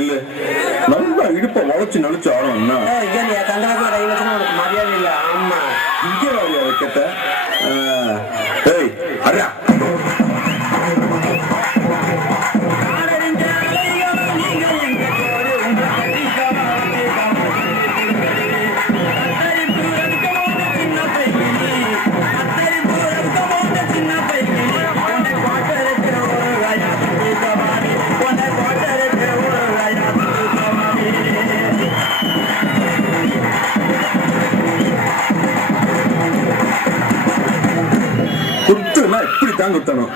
நில்லு. நல்லா இடுப்ப வளைச்சு நினைச்சு ஆடணும்னா கண்டவர்கள் கை வச்சுன்னா உனக்கு மரியாதை இல்லை. ஆமா இங்கே வாரியா வைக்கத்த. ஏய் அடா குத்துனா இப்படி தான் குத்தணும்.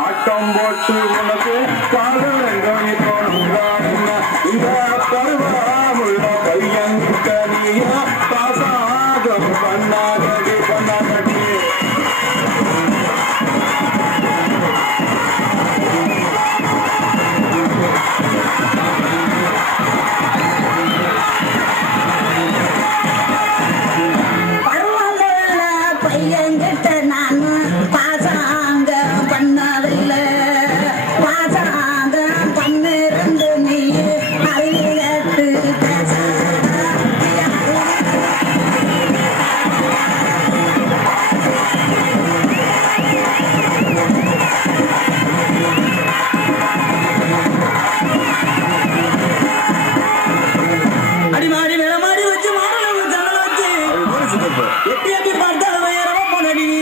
ஆட்டம் போட்டு உனக்கு பாடங்கள் இந்த பருவமுள்ள பையன்கனியா பாசாகம் பண்ணாதடி பண்ணாதடி. பருவமுள்ள பையன்கிட்ட நான் பாசாங்க பண்ணதில்லை. பாசாங்க பண்ணிருந்து நீ அறிவிட்டு பேச அடிமாடி மேலமாடி வச்சு மாடல வச்சு எட்டி எட்டி பார்த்தாலும் போனடி நீ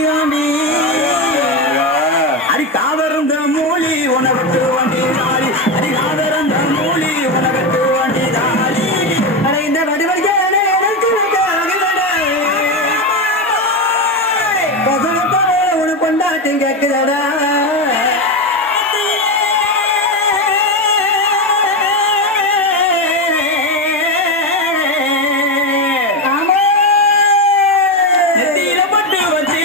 அடி காதருந்த மூலி உனக்கு வண்டி தாரி. அடி காதருந்த மூலி உனக்கு வண்டி தாரி. அட இந்த வடிவடிக்க உனக்கு கொண்டாட்டி கேக்குதடா. நெத்தியில பட்டு வச்சு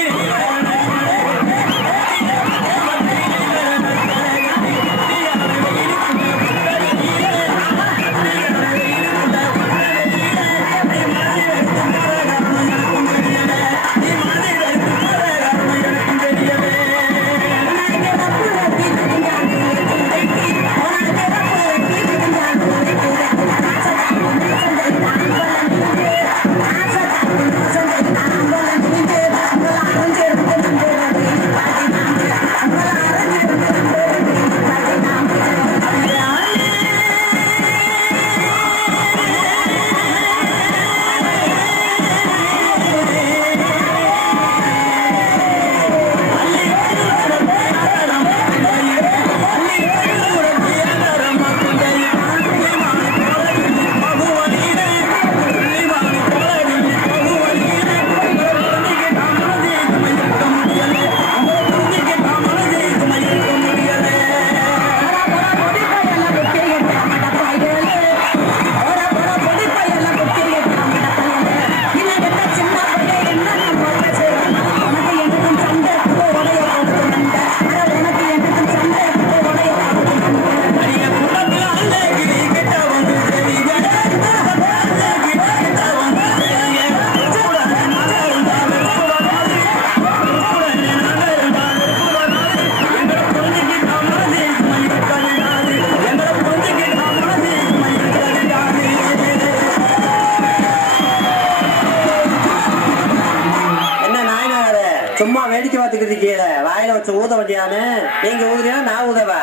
சும்மா வேடிக்கை பார்த்துக்கிட்டு இருக்கீங்க. வாயில வச்சு ஊத வண்டியானு நீங்க ஊதுறியா நான் ஊதவா?